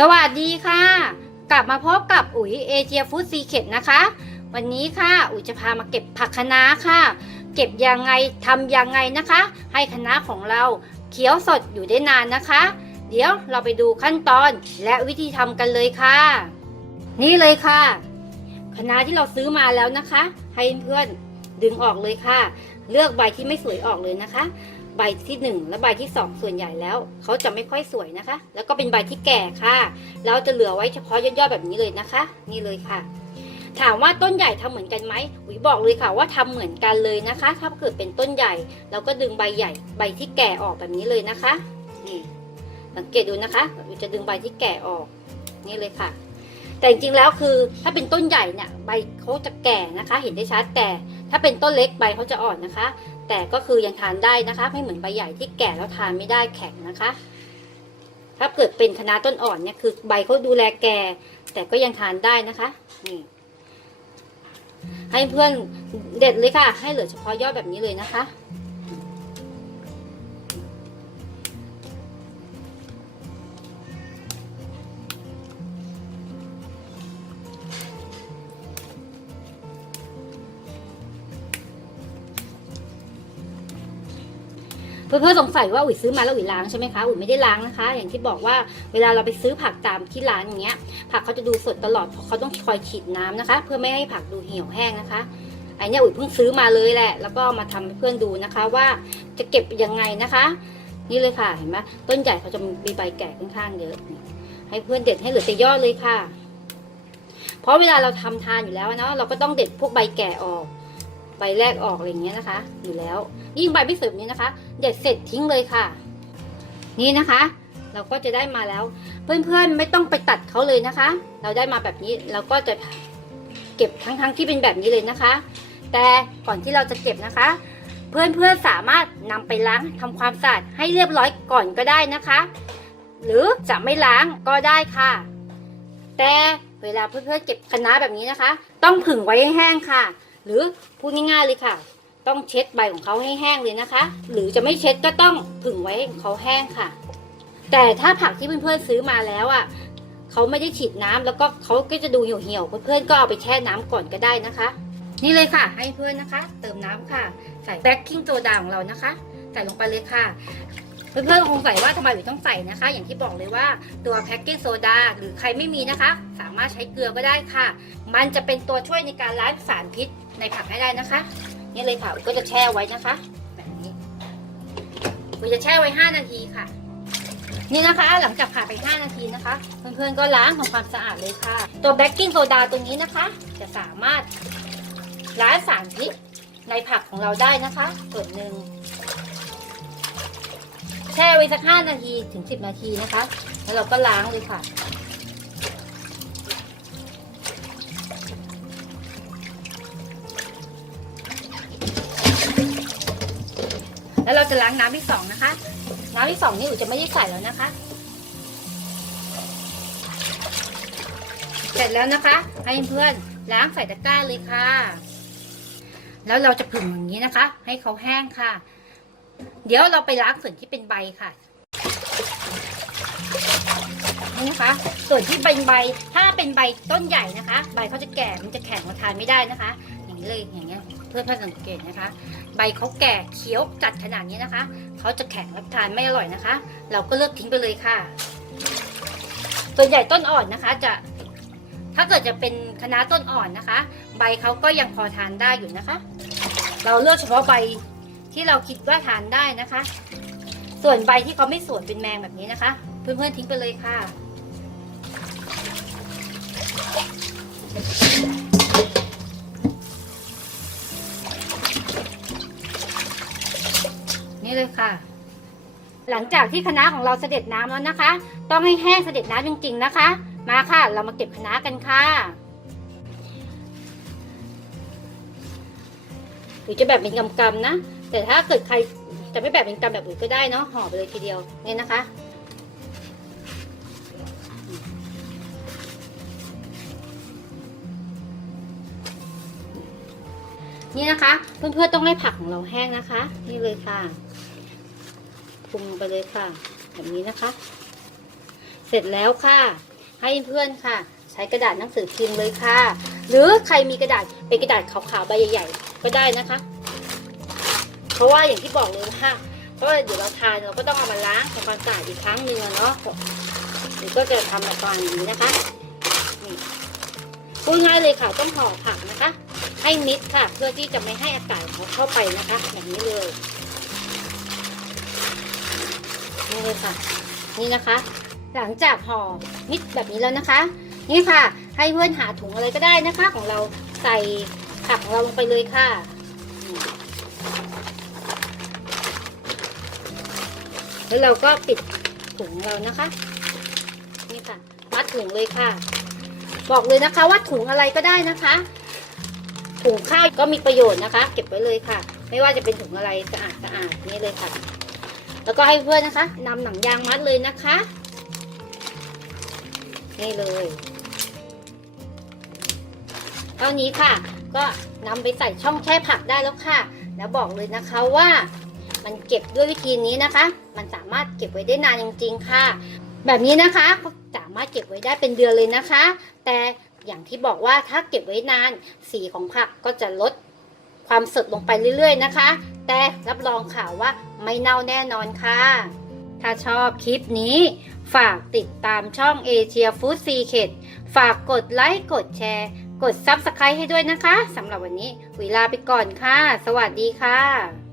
สวัสดีค่ะ กลับมาพบกับอุ๋ยเอเชียฟู้ดซีเคทนะคะ วันนี้ค่ะอุ๋ยจะพามาเก็บผักคะน้าค่ะ เก็บยังไงทำยังไงนะคะ ให้คะน้าของเราเคี้ยวสดอยู่ได้นานนะคะ เดี๋ยวเราไปดูขั้นตอนและวิธีทำกันเลยค่ะ นี่เลยค่ะคะน้าที่เราซื้อมาแล้วนะคะ ให้เพื่อนดึงออกเลยค่ะ เลือกใบที่ไม่สวยออกเลยนะคะ ใบที่หนึ่งและใบที่สองส่วนใหญ่แล้ว เขาจะไม่ค่อยสวยนะคะ แล้วก็เป็นใบที่แก่ค่ะ เราจะเหลือไว้เฉพาะยอดๆแบบนี้เลยนะคะ นี่เลยค่ะ ถามว่าต้นใหญ่ทำเหมือนกันไหมอุ๋ยบอกเลยค่ะว่าทำเหมือนกันเลยนะคะ ถ้าเกิดเป็นต้นใหญ่ เราก็ดึงใบใหญ่ ใบที่แก่ออกแบบนี้เลยนะคะ นี่ สังเกตดูนะคะอุ๋ยจะดึงใบที่แก่ออก นี่เลยค่ะแต่จริงๆ แล้วคือถ้าเป็นต้นใหญ่เนี่ยใบเขาจะแก่นะคะ เห็นได้ชัดแต่ถ้าเป็นต้นเล็กใบเขาจะอ่อนนะคะ แต่ก็คือยังทานได้นะคะ ไม่เหมือนใบใหญ่ที่แก่แล้วทานไม่ได้แข็งนะคะ ถ้าเกิดเป็นคณะต้นอ่อนเนี่ยคือใบเขาดูแลแก่ แต่ก็ยังทานได้นะคะนี่ให้เพื่อนเด็ดเลยค่ะ ให้เหลือเฉพาะยอดแบบนี้เลยนะคะ เพื่อนๆสงสัยว่าอุ๋ยซื้อมาแล้วอุ๋ยล้างใช่ไหมคะอุ๋ยไม่ได้ล้างนะคะ อย่างที่บอกว่าเวลาเราไปซื้อผักตามที่ร้านอย่างเงี้ย ผักเขาจะดูสดตลอดเพราะเขาต้องคอยฉีดน้ำนะคะ เพื่อไม่ให้ผักดูเหี่ยวแห้งนะคะอันเนี้ยอุ๋ยเพิ่งซื้อมาเลยแหละ แล้วก็มาทำให้เพื่อนดูนะคะว่าจะเก็บยังไงนะคะ นี่เลยค่ะเห็นไหมต้นใหญ่เขาจะมีใบแก่ค่อนข้างเยอะให้เพื่อนเด็ดให้เหลือแต่ยอดเลยค่ะ เพราะเวลาเราทำทานอยู่แล้วเนาะเราก็ต้องเด็ดพวกใบแก่ออก ใบแรกออกอะไรเงี้ยนะคะ อยู่แล้วยิ่งใบไม่สวยแบบนี้นะคะ เด็ดเสร็จทิ้งเลยค่ะ นี่นะคะ เราก็จะได้มาแล้ว เพื่อนๆไม่ต้องไปตัดเขาเลยนะคะ เราได้มาแบบนี้เราก็จะเก็บทั้งๆที่เป็นแบบนี้เลยนะคะ แต่ก่อนที่เราจะเก็บนะคะ เพื่อนๆสามารถนำไปล้างทำความสะอาดให้เรียบร้อยก่อนก็ได้นะคะ หรือจะไม่ล้างก็ได้ค่ะ แต่เวลาเพื่อนๆเก็บคะน้าแบบนี้นะคะ ต้องผึ่งไว้ให้แห้งค่ะ หรือพูดง่ายๆเลยค่ะ ต้องเช็ดใบของเขาให้แห้งเลยนะคะ หรือจะไม่เช็ดก็ต้องผึ่งไว้ให้เขาแห้งค่ะ แต่ถ้าผักที่เพื่อนๆซื้อมาแล้วอะเขาไม่ได้ฉีดน้ำแล้วก็เขาก็จะดูเหี่ยวๆเพื่อนๆก็เอาไปแช่น้ำก่อนก็ได้นะคะ นี่เลยค่ะ ให้เพื่อนนะคะ เติมน้ำค่ะ ใส่แบ็กกิ้งโซดาของเรานะคะ ใส่ลงไปเลยค่ะ เพื่อนๆคงใส่ว่าทำไมถึงต้องใส่นะคะ อย่างที่บอกเลยว่าตัวแพ็กเกจโซดาหรือใครไม่มีนะคะ สามารถใช้เกลือก็ได้ค่ะ มันจะเป็นตัวช่วยในการล้างสารพิษในผักให้ได้นะคะ นี่เลยค่ะก็จะแช่ไว้นะคะแบบนี้เราจะแช่ไว้ 5 นาทีค่ะ นี่นะคะ หลังจากผ่านไป 5 นาทีนะคะ เพื่อนๆก็ล้างทำความสะอาดเลยค่ะ ตัวเบกกิ้งโซดาตัวนี้นะคะ จะสามารถล้างสารพิษในผักของเราได้นะคะ ส่วนหนึ่ง แช่ไว้สัก5นาทีถึง10นาทีนะคะ แล้วเราก็ล้างเลยค่ะ แล้วเราจะล้างน้ำที่สองนะคะ น้ำที่สองนี่อุ๋จะไม่ได้ใส่แล้วนะคะ เสร็จแล้วนะคะ ให้เพื่อนล้างใส่ตะกร้าเลยค่ะ แล้วเราจะผึ่งอย่างนี้นะคะ ให้เขาแห้งค่ะ เดี๋ยวเราไปล้างส่วนที่เป็นใบค่ะนี่นะคะ ส่วนที่เป็นใบ ถ้าเป็นใบต้นใหญ่นะคะ ใบเขาจะแก่ มันจะแข็งมาทานไม่ได้นะคะ อย่างนี้เลย อย่างเงี้ย เพื่อนเพื่อนสังเกตนะคะ ใบเขาแก่เขียวจัดขนาดนี้นะคะ เขาจะแข็งรับทานไม่อร่อยนะคะ เราก็เลือกทิ้งไปเลยค่ะ ส่วนใหญ่ต้นอ่อนนะคะ จะ ถ้าเกิดจะเป็นคณะต้นอ่อนนะคะ ใบเขาก็ยังพอทานได้อยู่นะคะ เราเลือกเฉพาะใบ ที่เราคิดว่าทานได้นะคะ ส่วนใบที่เขาไม่สวยเป็นแมงแบบนี้นะคะ เพื่อนๆทิ้งไปเลยค่ะนี่เลยค่ะ หลังจากที่คะน้าของเราเสด็จน้ำแล้วนะคะ ต้องให้แห้งเสด็จน้ำจริงๆนะคะ มาค่ะ เรามาเก็บคะน้ากันค่ะหรือจะแบบเป็นกำๆนะ แต่ถ้าเกิดใครจะไม่แบบเป็นกำแบบอื่นก็ได้เนาะห่อไปเลยทีเดียวเนี่ยนะคะ นี่นะคะ เพื่อนๆต้องให้ผักของเราแห้งนะคะ นี่เลยค่ะคุมลงไปเลยค่ะ แบบนี้นะคะ เสร็จแล้วค่ะ ให้เพื่อนค่ะ ใช้กระดาษหนังสือพิมพ์เลยค่ะ หรือใครมีกระดาษเป็นกระดาษขาวๆใบใหญ่ ๆ ก็ได้นะคะ เพราะว่าอย่างที่บอกเลยว่าเพราะเดี๋ยวเราทานเราก็ต้องเอามาล้างทำความสะอาดอีกครั้งหนึ่งอเนาะหรือก็จะทำแบบประมาณนี้นะคะพูดง่ายเลยค่ะต้องห่อผักนะคะ ให้มิดค่ะ เพื่อที่จะไม่ให้อากาศเขาเข้าไปนะคะแบบนี้เลยนี่เลยค่ะ นี่นะคะ หลังจากห่อมิดแบบนี้แล้วนะคะ นี่ค่ะ ให้เพื่อนหาถุงอะไรก็ได้นะคะ ของเราใส่ผักของเราลงไปเลยค่ะ แล้วเราก็ปิดถุงเรานะคะ นี่ค่ะ มัดถุงเลยค่ะ บอกเลยนะคะว่าถุงอะไรก็ได้นะคะ ถุงข้าวก็มีประโยชน์นะคะ เก็บไว้เลยค่ะ ไม่ว่าจะเป็นถุงอะไรสะอาดสะอาดนี่เลยค่ะ แล้วก็ให้เพื่อนนะคะนำหนังยางมัดเลยนะคะ นี่เลยเท่านี้ค่ะ ก็นำไปใส่ช่องแช่ผักได้แล้วค่ะ แล้วบอกเลยนะคะว่ามันเก็บด้วยวิธีนี้นะคะ มันสามารถเก็บไว้ได้นานจริง ๆ ค่ะ แบบนี้นะคะก็สามารถเก็บไว้ได้เป็นเดือนเลยนะคะ แต่อย่างที่บอกว่าถ้าเก็บไว้นานสีของผักก็จะลดความสดลงไปเรื่อย ๆ นะคะ แต่รับรองข่าวว่าไม่เน่าแน่นอนค่ะ ถ้าชอบคลิปนี้ ฝากติดตามช่องเอเชียฟู้ดซีเคดฝากกดไลค์กดแชร์ กด Subscribe ให้ด้วยนะคะสำหรับวันนี้วิลาไปก่อนค่ะ สวัสดีค่ะ